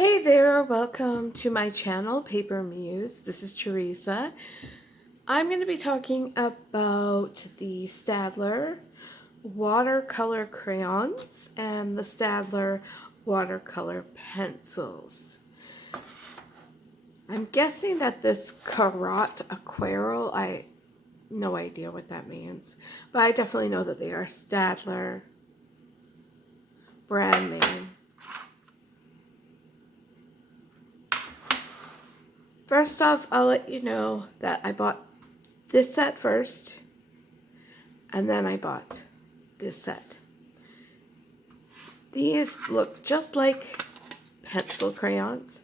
Hey there, welcome to my channel, Paper Muse. This is Teresa. I'm going to be talking about the Staedtler watercolor crayons and the Staedtler watercolor pencils. I'm guessing that this Carrot Aquarel, I no idea what that means, but I definitely know that they are Staedtler brand name. First off, I'll let you know that I bought this set first, and then I bought this set. These look just like pencil crayons.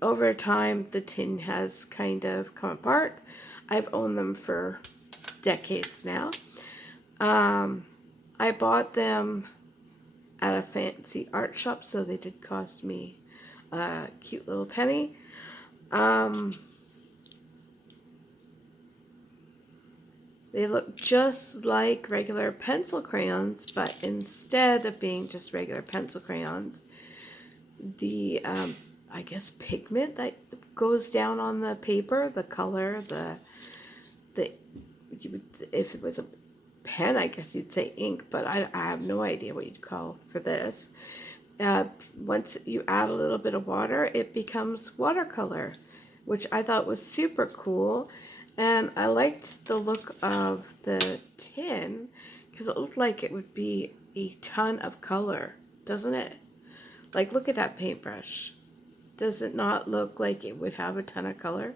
Over time, the tin has kind of come apart. I've owned them for decades now. I bought them at a fancy art shop, so they did cost me a cute little penny. They look just like regular pencil crayons, but instead of being just regular pencil crayons, the, I guess, pigment that goes down on the paper, the color, if it was a pen, I guess you'd say ink, but I have no idea what you'd call for this. Once you add a little bit of water, it becomes watercolor, which I thought was super cool. And I liked the look of the tin because it looked like it would be a ton of color, doesn't it? Like, look at that paintbrush. Does it not look like it would have a ton of color?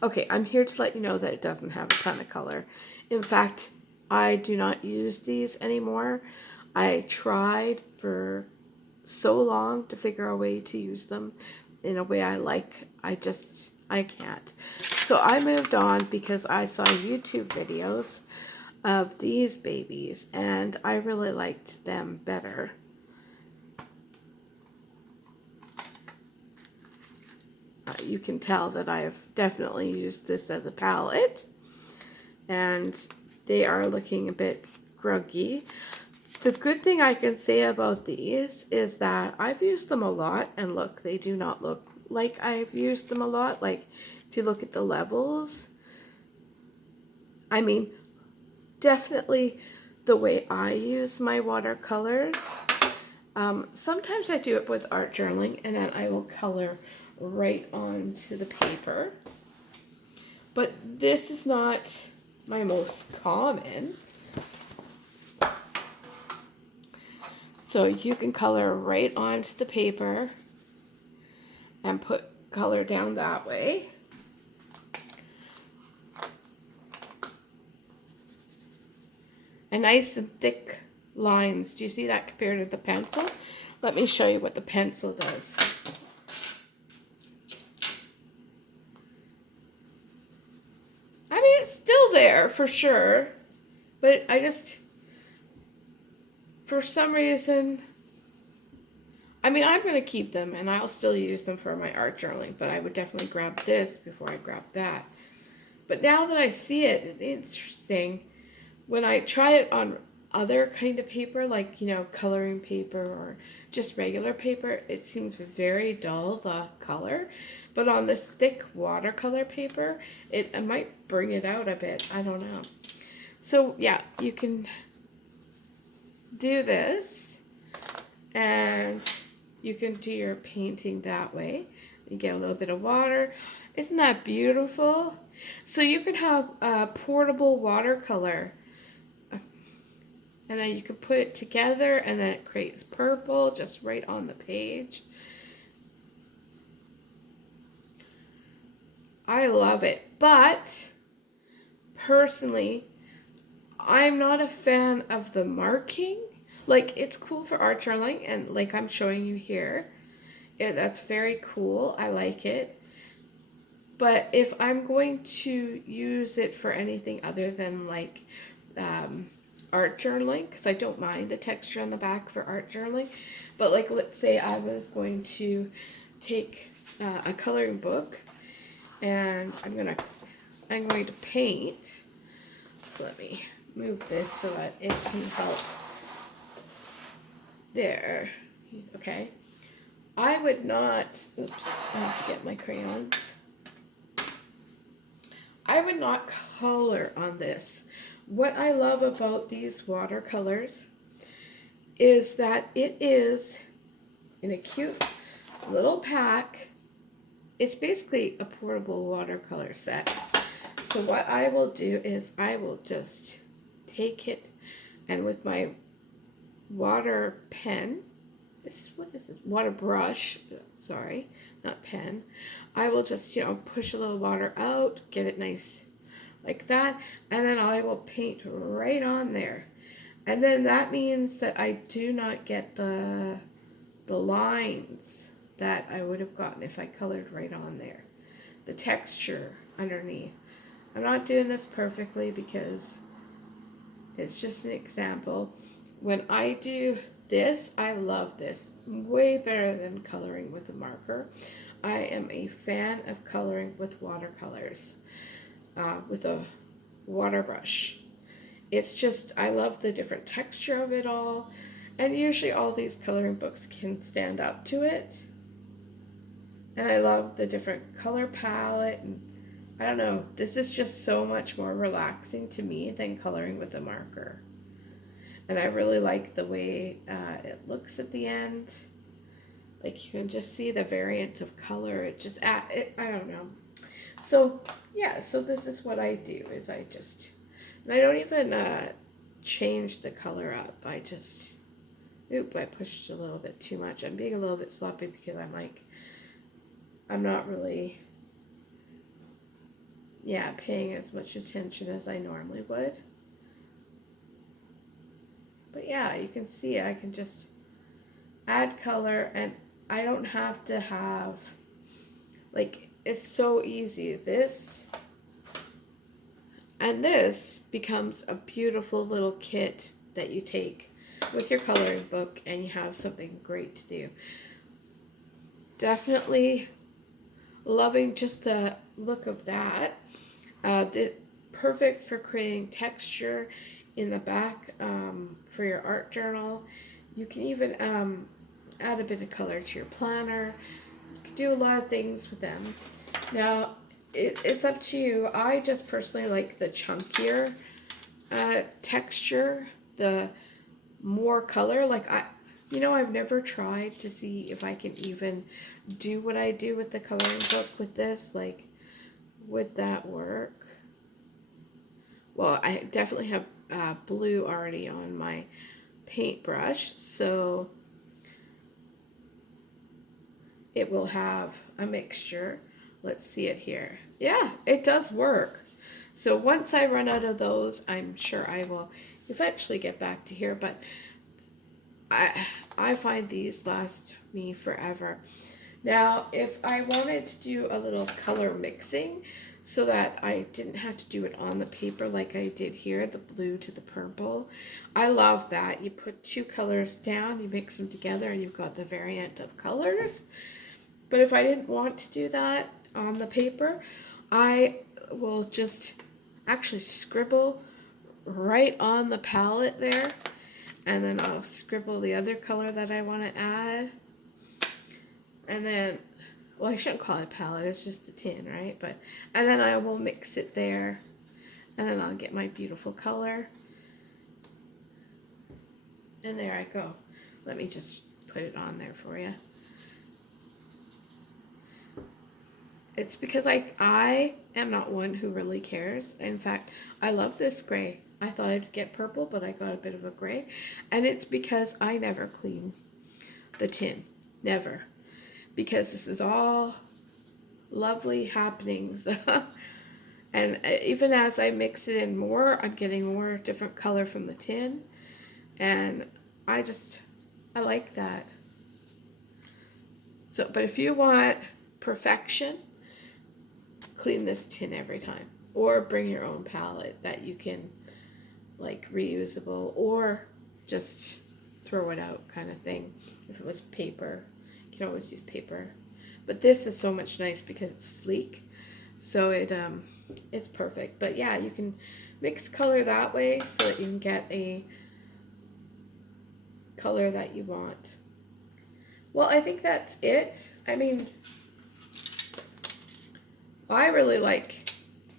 Okay, I'm here to let you know that it doesn't have a ton of color. In fact, I do not use these anymore. I tried for so long to figure a way to use them in a way I like. I can't. So I moved on because I saw YouTube videos of these babies and I really liked them better. You can tell that I have definitely used this as a palette, and they are looking a bit gruggy. The good thing I can say about these is that I've used them a lot, and look, they do not look like I've used them a lot. Like, if you look at the levels, I mean, definitely the way I use my watercolors. Sometimes I do it with art journaling, and then I will color right onto the paper. But this is not my most common. So you can color right onto the paper and put color down that way. And nice and thick lines. Do you see that compared to the pencil? Let me show you what the pencil does. I mean, it's still there for sure, but for some reason, I mean, I'm going to keep them and I'll still use them for my art journaling, but I would definitely grab this before I grab that. But now that I see it, it's interesting. When I try it on other kind of paper, like, coloring paper or just regular paper, it seems very dull, the color. But on this thick watercolor paper, it might bring it out a bit. I don't know. So, yeah, you can do this, and you can do your painting that way. You get a little bit of water. Isn't that beautiful? So you can have a portable watercolor, and then you can put it together, and then it creates purple just right on the page. I love it, but personally, I'm not a fan of the marking. Like, it's cool for art journaling, and like I'm showing you here, that's very cool. I like it. But if I'm going to use it for anything other than like art journaling, because I don't mind the texture on the back for art journaling, but like, let's say I was going to take a coloring book and I'm going to paint. So let me move this so that it can help. There. Okay. I would not, oops, I have to get my crayons. I would not color on this. What I love about these watercolors is that it is in a cute little pack. It's basically a portable watercolor set. So what I will do is I will just take it and with my water pen, what is this? Water brush, sorry, not pen. I will just, push a little water out, get it nice like that, and then I will paint right on there. And then that means that I do not get the lines that I would have gotten if I colored right on there. The texture underneath. I'm not doing this perfectly because it's just an example. When I do this, I love this way better than coloring with a marker. I am a fan of coloring with watercolors, with a water brush. It's just, I love the different texture of it all. And usually all these coloring books can stand up to it. And I love the different color palette. And I don't know, this is just so much more relaxing to me than coloring with a marker. And I really like the way it looks at the end. Like you can just see the variant of color. It just, I don't know. So yeah, so this is what I do is I don't even change the color up. I just, I pushed a little bit too much. I'm being a little bit sloppy because I'm not really, paying as much attention as I normally would. But yeah, you can see I can just add color and I don't have to have, it's so easy. This and this becomes a beautiful little kit that you take with your coloring book and you have something great to do. Definitely loving just the look of that. Perfect for creating texture in the back for your art journal. You can even add a bit of color to your planner. You can do a lot of things with them. Now, it's up to you. I just personally like the chunkier texture, the more color. I've never tried to see if I can even do what I do with the coloring book with this. Would that work? Well, I definitely have blue already on my paintbrush, so it will have a mixture. Let's see it here. Yeah, it does work. So once I run out of those, I'm sure I will eventually get back to here, but I find these last me forever. Now, if I wanted to do a little color mixing so that I didn't have to do it on the paper like I did here, the blue to the purple, I love that. You put two colors down, you mix them together, and you've got the variant of colors. But if I didn't want to do that on the paper, I will just actually scribble right on the palette there, and then I'll scribble the other color that I want to add. And then, well, I shouldn't call it a palette, it's just a tin, right? And then I will mix it there, and then I'll get my beautiful color. And there I go. Let me just put it on there for you. It's because I am not one who really cares. In fact, I love this gray. I thought I'd get purple, but I got a bit of a gray. And it's because I never clean the tin. Never. Because this is all lovely happenings. And even as I mix it in more, I'm getting more different color from the tin. And I like that. So, but if you want perfection, clean this tin every time. Or bring your own palette that you can, reusable, or just throw it out kind of thing. If it was paper, you can always use paper. But this is so much nice because it's sleek. So it's perfect. But yeah, you can mix color that way so that you can get a color that you want. Well, I think that's it. I mean, I really like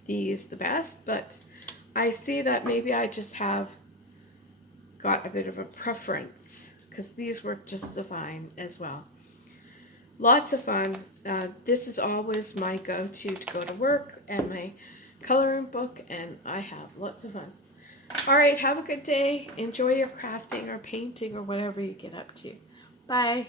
these the best, but I see that maybe I just have got a bit of a preference because these work just fine as well. Lots of fun. This is always my go-to to go to work and my coloring book, and I have lots of fun. All right, have a good day. Enjoy your crafting or painting or whatever you get up to. Bye.